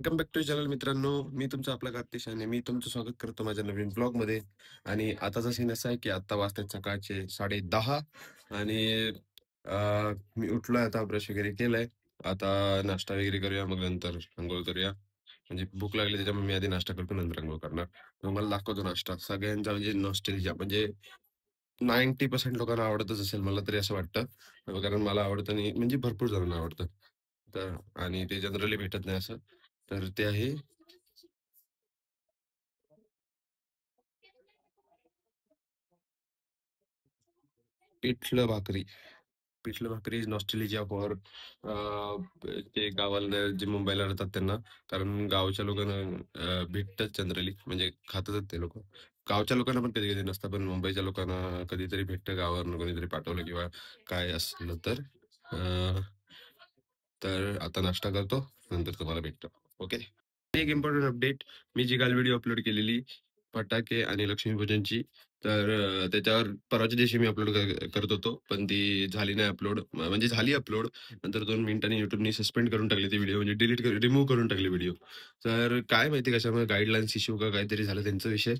Welcome back to channel मित्रांनो. मी तुमचा आपला कार्तिश आणि मी तुमचं स्वागत करतो माझ्या नवीन ब्लॉगमध्ये. आणि आताचा सीन असा आहे की आता वाजतात सकाळचे 10:30 आणि मी उठलोय, आता ब्रश वगैरे केलंय. आता नाश्ता वगैरे करूया, मग नंतर अंघोळ करूया. म्हणजे भूक लागली त्याच्यामुळे मी आधी नाश्ता करतो, नंतर अंघोळ करणार. मग मला दाखवतो नाश्ता सगळ्यांचा, म्हणजे नॉस्टॅल्जिया, म्हणजे 90% लोकांना आवडतच असेल, मला तरी असं वाटतं. कारण मला आवडतं आणि म्हणजे भरपूर जणांना आवडतं. तर आणि ते जनरली भेटत नाही असं. तर ते आहे पिठलं भाकरी. पिठलं भाकरी इज नॉस्टॅल्जिया फॉर ते गावाला जे मुंबईला राहतात त्यांना. कारण गावच्या लोकांना भेटतात जनरली, म्हणजे खातातच ते लोक. गावच्या लोकांना पण कधी कधी नसतं, पण मुंबईच्या लोकांना कधीतरी भेटतं, गावावरनं कोणीतरी पाठवलं किंवा काय असलं तर. अं, तर आता नाश्ता करतो, नंतर तुम्हाला भेटतो. ओके. एक इम्पॉर्टंट अपडेट. मी जी काल व्हिडिओ अपलोड केलेली फटाके आणि लक्ष्मीपूजनची, तर त्याच्यावर परवाच्या दिवशी मी अपलोड करत होतो, पण ती झाली नाही अपलोड. म्हणजे झाली अपलोड, नंतर 2 मिनिटांनी युट्यूबनी सस्पेंड करून टाकली ती व्हिडिओ, म्हणजे रिमूव्ह करून टाकली व्हिडिओ. तर काय माहिती कशामुळे, गाईडलाईन्स इश्यू का काहीतरी झालं त्यांचा विषय.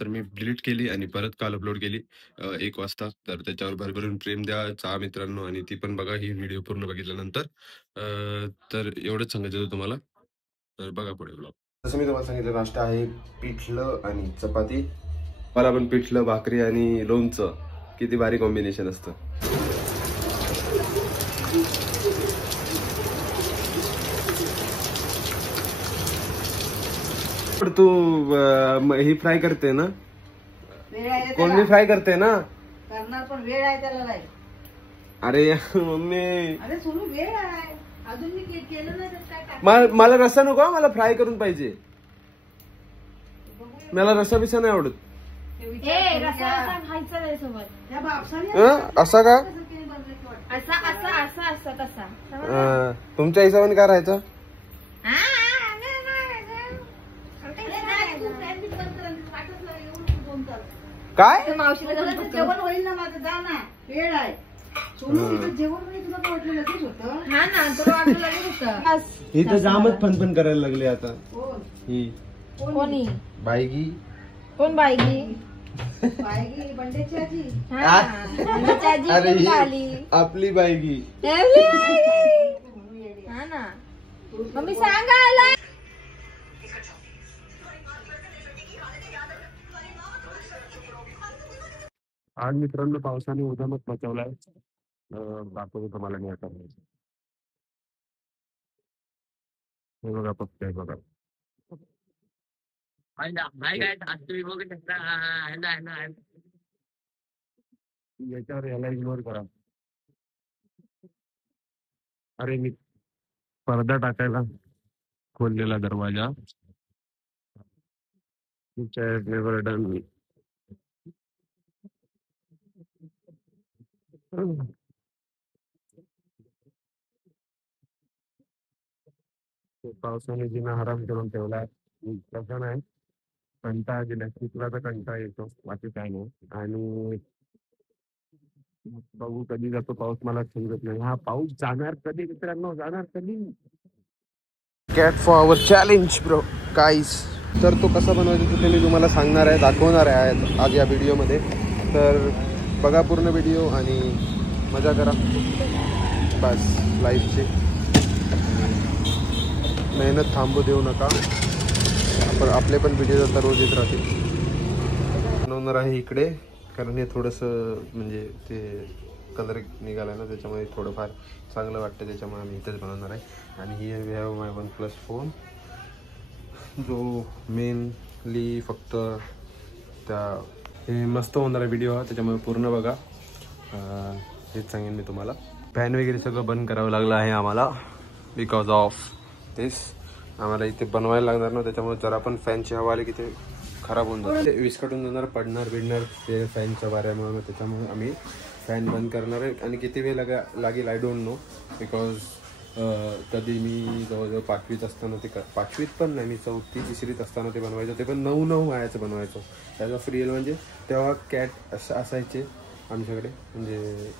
तर मी डिलीट केली आणि परत काल अपलोड केली 1 वाजता. तर त्याच्यावर भरभरून प्रेम द्या चा मित्रांनो, आणि ती पण बघा ही व्हिडिओ पूर्ण बघितल्यानंतर. तर एवढंच सांगायचं होतं तुम्हाला. तर बघा पुढे ब्लॉग. जसं मी तुम्हाला सांगितलं, नाश्ता आहे पिठलं आणि चपाती. मला पण पिठलं भाकरी आणि लोणचं, किती भारी कॉम्बिनेशन असतं. पण तू ही फ्राय करते ना? वेळ आहे कोण त्याला. फ्राय करते ना? करणार पण वेळ आहे त्याला नाही. अरे मम्मी, अरे सोनू वेळ आहे, अजून मी केलं नाही तर काय टाक. मला रस्सा नको, मला फ्राय करून पाहिजे. मला रस्सा बिसा नाही आवडत. असा का? तुमच्या हिशोबाने काय राहायचं? काय जेवण होईल ना माझं, जा ना, वेळ आहे. सोनू तिथं जेवण होईल, तुला वाटलं लगेच होतं. हा ना, तुला वाटलं लगेच होतं. ही तर जामच फनफन करायला लागली आता. ही कोणी बायगी. कोण बायगी? बायगी बंड्याची आजी. अरे ही आपली बायगी. हा ना, मम्मी सांगायला. आज मित्रांनो पावसाने उधामत मचवलाय. दाखवतो तुम्हाला मी आता. हे बघा फक्त, हे बघा. याच्यावर याला इग्नोर करा. अरे मी पडदा टाकायला खोललेला दरवाजा. Never done. पावसाने जिना हराम करून ठेवलाय. तसं नाही, कंटाळा दिलाय, चिखलाचा कंटाळा येतो, बाकी काय नाही. आणि बघू कधी जातो पाऊस, मला समजत नाही. हा पाऊस जाणार कधी मित्रांनो, जाणार कधी? Cat for our challenge bro guys. तर तो कसा बनवायचा ते मी तुम्हाला सांगणार आहे, दाखवणार आहे आज या व्हिडिओमध्ये. तर बघा पूर्ण व्हिडिओ आणि मजा करा बस लाईफची. मेहनत थांबू देऊ नका. आपण आपले पण व्हिडिओ आता रोज येत राहतील. बनवणार आहे इकडे, कारण हे थोडंसं म्हणजे ते कलर निघाला आहे ना, त्याच्यामुळे थोडंफार चांगलं वाटतं, त्याच्यामुळे आम्ही इथेच बनवणार आहे. आणि he have my OnePlus phone, जो मेनली फक्त त्या हे मस्त होणारा व्हिडिओ हा, त्याच्यामुळे पूर्ण बघा. हेच सांगेन मी तुम्हाला. फॅन वगैरे सगळं बंद करावं लागलं आहे आम्हाला, बिकॉज ऑफ दिस. आम्हाला इथे बनवायला लागणार ना, त्याच्यामुळे जरा पण फॅनची हवा आली की ते खराब होऊन जाते, विस्कटून जाणार, पडणार बिडणार ते फॅनच्या वाऱ्यामुळे. त्याच्यामुळे आम्ही फॅन बंद करणार आहे. आणि किती वेळ लागेल आय डोंट नो, बिकॉज कधी मी जवळजवळ 5वीत असताना ते 5वीत पण नाही, मी 4थी 3रीत असताना ते बनवायचं. ते पण 9 वयाचं बनवायचं. त्याचा फ्रियल म्हणजे तेव्हा कॅट असायचे आमच्याकडे, म्हणजे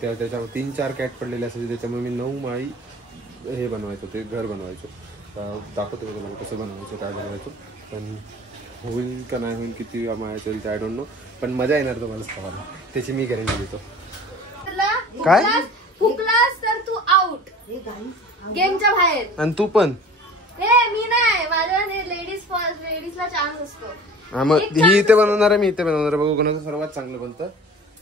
त्याच्यावर 3-4 कॅट पडलेले असायचे. त्याच्यामुळे मी 9 माळी हे बनवायचं, ते घर बनवायचं. दाखवतो मी तुम्हाला कसं बनवायचं, काय बनवायचं. पण होईल का नाही होईल, किती माया असेल ते आय डोंट नो, पण मजा येणार तुम्हाला खावायला, त्याची मी गॅरंटी देतो. काय हुकलास तर तू आउट गेमच्या बाहेर. आणि तू पण मी नाही, माझ्या लेडीज फर्स्ट, लेडीजला चान्स असतो. हा मग ही इथे बनवणार आहे, मी इथे बनवणार आहे. बघू कोणाचं सर्वात चांगलं बनतं.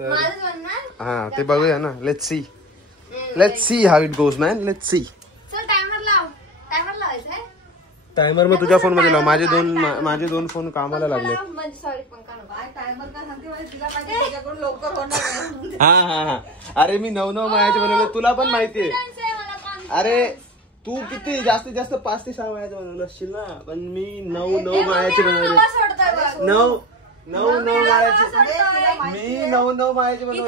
माझं बनणार. हा ते बघूया ना. Let's see how it goes man. Let's see. चल टायमर लाव. टायमर लावायचा आहे. टायमर मग तुझ्या फोन मध्ये लाव. माझे दोन फोन कामाला लागले. सॉरी पंखा नको. टायमर काय सांगते माहिती, तिला माहिती तुझ्याकडून लवकर होणार नाही. हा अरे मी 9 मायाचे बनवले, तुला पण माहितीये. अरे तू किती जास्तीत जास्त 5 ते 6 मायाचे बनवलं असशील ना, पण मी 9 मायाचे बनवले. 9 मायाचे मी 9 मायाचे बनवले.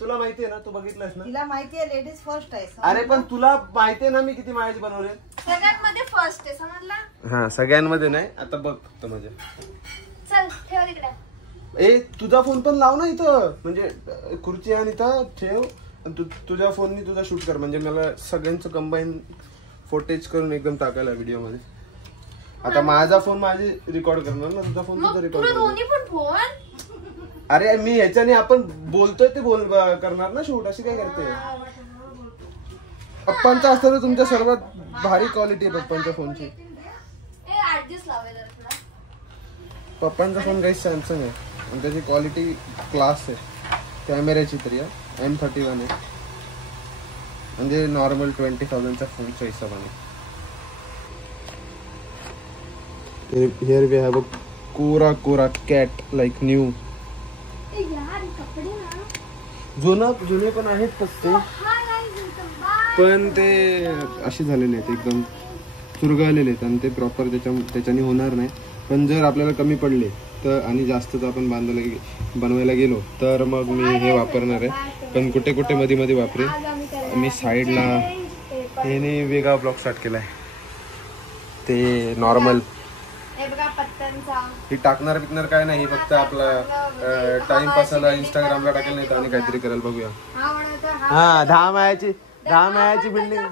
तुला माहितीये ना, तू बघितलंस ना. तिला माहितीये लेडीज फर्स्ट आहे. अरे पण तुला माहितीये ना मी किती मायाचे बनवले. सगळ्यांमध्ये फर्स्ट आहे, समजला. हा सगळ्यांमध्ये नाही, आता बघ फक्त माझ्या. चल ठेव तिकडे. तुझा फोन पण लाव ना इथं, म्हणजे खुर्ची आणि इथं ठेव. तुझ्या फोननी तुझा शूट कर, म्हणजे मला सगळ्यांचं कंबाईन फुटेज करून एकदम टाकायला व्हिडिओ मध्ये. आता माझा फोन माझी रेकॉर्ड करणार ना, तुझा फोन तुझा रेकॉर्ड करणार. अरे मी ह्याच्याने आपण बोलतोय ते करणार ना शूट. अशी काय करते. पप्पांचा असतं तर तुमच्या सर्वात भारी क्वालिटी आहे पप्पांच्या फोनची. पप्पांचा फोन काही सॅमसंग आहे आणि त्याची क्वालिटी क्लास आहे. कॅमेऱ्याची तरी M31 आहे, म्हणजे नॉर्मल 20,000च्या फोनच्या हिशोबाने. हिअर वी हॅव अ कोरा कॅट लाईक न्यू. जुने पण आहेत तसे, पण ते असे झालेले आहेत, एकदम चुरगाळलेले आहेत आणि ते प्रॉपर त्याच्याने होणार नाही. पण जर आपल्याला कमी पडले तर आणि जास्तच आपण बनवायला गेलो तर मग मी हे वापरणार आहे. पण कुठे कुठे मध्ये वापरेल मी. साईडला हे वेगळा ब्लॉग स्टार्ट केलाय, ते नॉर्मल. हे टाकणार काय नाही, फक्त आपला टाइमपासाला इंस्टाग्रामला टाकेल, नाही तर आणि काहीतरी करायला बघूया. हा 10 मायाची बिल्डिंग,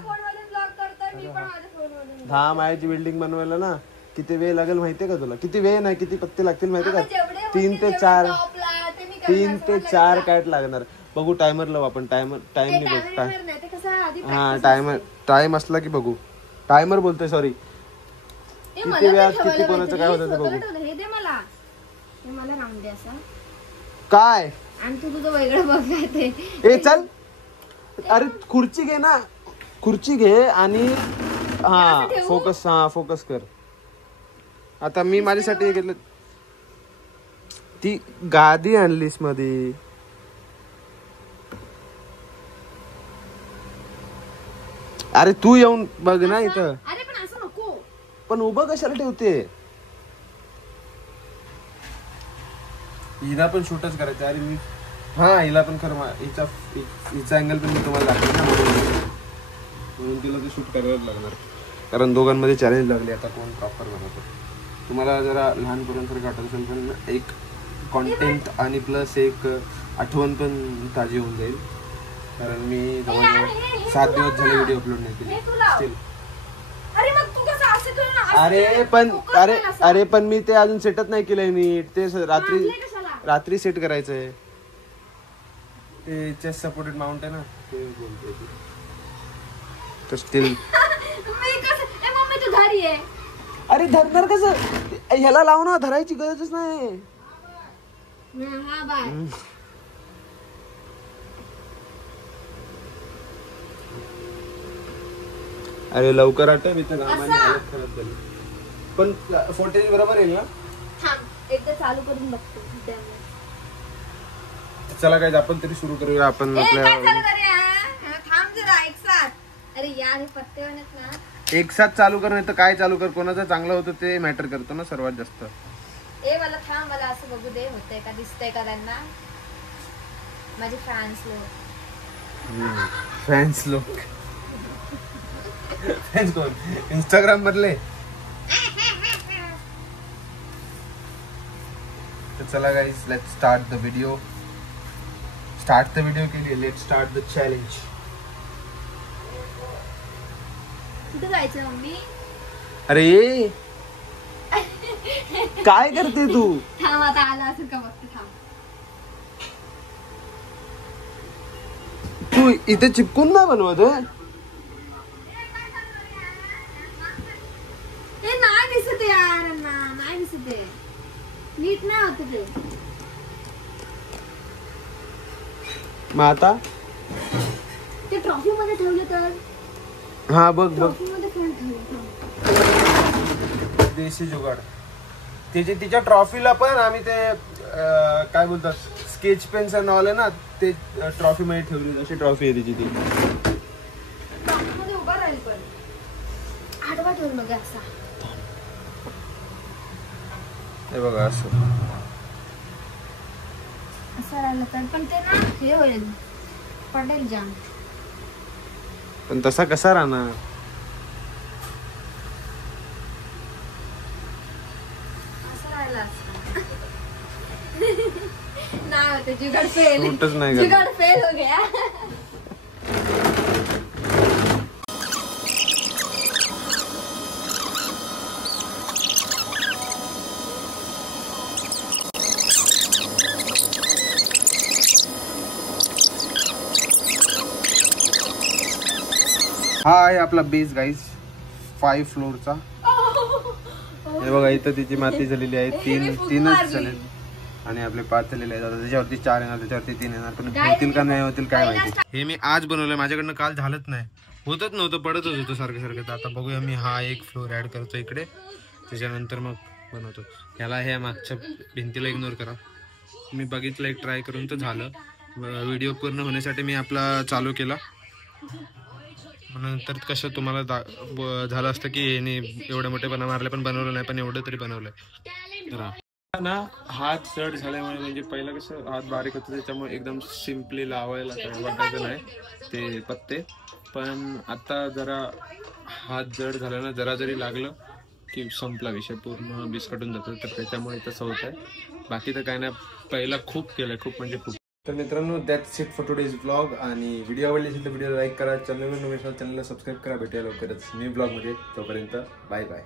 10 मायाची बिल्डिंग बनवायला ना किती वेळ लागेल माहितीये का तुला? किती वेळ नाही, किती पत्ते लागतील माहितीये का? 3 ते 4 कॅट लागणार. बघू टायमर लावू आपण. टाइम नाही बघ. हा टाइम असला की बघू. टायमर बोलतोय, सॉरी. किती वेळात किती कोणाचं काय होतं ते बघू. काय तू तुझं वेगळं बघ. चल अरे खुर्ची घे ना, खुर्ची घे आणि फोकस कर. आता मी माझ्यासाठी घेतलं, ती गादी आणलीस मध्ये. अरे तू येऊन बघ ना इथं. अरे पण असं नको. पण उभं कशाला ठेवते. हिला पण शूटच करायचं. अरे मी हिला पण खरं हिचा अँगल पण मी तुम्हाला दाखवेन ना, म्हणून तिला ते शूट करायला लागणार. कारण दोघांमध्ये चॅलेंज लागले आता कोण प्रॉपर बनवतो. तुम्हाला जरा लहान पोरांसारखं वाटत असेल, पण एक कॉन्टेंट आणि प्लस एक आठवण पण ताजी होऊन जाईल. कारण मी जवळजवळ 7 दिवस झाले व्हिडिओ अपलोड नाही केली. अरे पण मी ते अजून सेटच नाही केलंय नीट. ते रात्री सेट करायचंय. ते चेस्ट सपोर्टेड माउंट आहे ना, ते बोलतोय तर स्टील. अरे धरणार कसं? ह्याला लाव ना, धरायची गरजच नाही. अरे लवकर आठ, मी तर हालत खराब झाली. पण फुटेज बरोबर येईल ना? एकदा चालू करून बघतो. चला काय आपण तरी सुरू करूया. आपण अरे यार हे पत्ते ना एक साथ चालू कर, नाही तर काय चालू कर. कोणाचं चांगलं होतं ते मॅटर करतो ना सर्वात जास्त. मला थांब, मला असं बघू दे होतंय का, दिसतंय का त्यांना माझे फॅन्स लोक. फॅन्स कोण? इंस्टाग्राम मधले. तो चला guys, let's start the video के लिए लेट्स स्टार्ट द चैलेंज. कुठे जायचं मम्मी? अरे काय करते तू? थांब आता आला असेल का बघते थांब. तू इथे चिपकून नाही बनवत? हे नाही दिसत यार ना, नाही दिसत आहे. नीट नाही होत ते. मग आता ते ट्रॉफी मध्ये ठेवले तर. हा बघ बघ ट्रॉफी मध्ये कोण ठेवलं? देशी जुगाड. तिच्या ट्रॉफीला पण आम्ही ते काय बोलतात स्केच पेन्स अँड ऑल आहे ना, ते ट्रॉफी मध्ये ठेवली. अशी ट्रॉफी आहे तिची ती. ट्रॉफी मध्ये उभा राहील पण आडवा ठेवून बघा असा. हे बघा असं असं राहिलं तर पण ते ना हे होईल, पडेल जाम. पण तसा कसा राहणार? असं राहिलं असतं. नाही होते, जुगाड फेल. सूटच नाही करत. जुगाड फेल हो गया. हा आहे आपला बेस गाईज 5 फ्लोअरचा. हे बघा इथं तिची माती झालेली आहे. तीनच झाले आणि आपले 5 झालेले आहेत. आता त्याच्यावरती 4 येणार, त्याच्यावरती 3 येणार. पण होतील का नाही होतील काय माहिती. हे मी आज बनवलंय, माझ्याकडनं काल झालंच नाही. होतच नव्हतं, पडतच होतं सारखं सारखं. तर आता बघूया, मी हा एक फ्लोअर ऍड करतो इकडे, त्याच्यानंतर मग बनवतो. ह्याला हे मागच्या भिंतीला इग्नोर करा. मी बघितलं एक ट्राय करून तर झालं. व्हिडिओ पूर्ण होण्यासाठी मी आपला चालू केला. नंतर कसं तुम्हाला झालं असतं की याने एवढे मोठेपणा मारले पण बनवलं नाही, पण एवढं तरी बनवलंय ना. हात जड झाल्यामुळे, म्हणजे पहिलं कसं हात बारीक होतं त्याच्यामुळे एकदम सिम्पली लावायला वाटायचं नाही ते पत्ते. पण आता जरा हात जड झाला ना, जरा जरी लागलं की संपला विषय, पूर्ण बिस्कटून जातं. तर त्याच्यामुळे तसं होत आहे. बाकी तर काय नाही, पहिला खूप केलंय, खूप म्हणजे खूप. तर मित्रांनो, that's it for today's blog. आणि व्हिडिओ आवडली असेल तर व्हिडिओ लाईक करा, चॅनलला सबस्क्राईब करा. भेटूया लवकरच न्यू ब्लॉगमध्ये. तोपर्यंत बाय बाय.